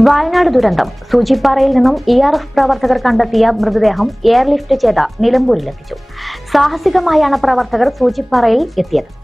വയനാട് ദുരന്തം. സൂചിപ്പാറയിൽ നിന്നും E R F പ്രവർത്തകർ കണ്ടെത്തിയ മൃതദേഹം എയർലിഫ്റ്റ് ചെയ്ത നിലമ്പൂരിലെത്തിച്ചു. സാഹസികമായാണ് പ്രവർത്തകർ സൂചിപ്പാറയിൽ എത്തിയത്.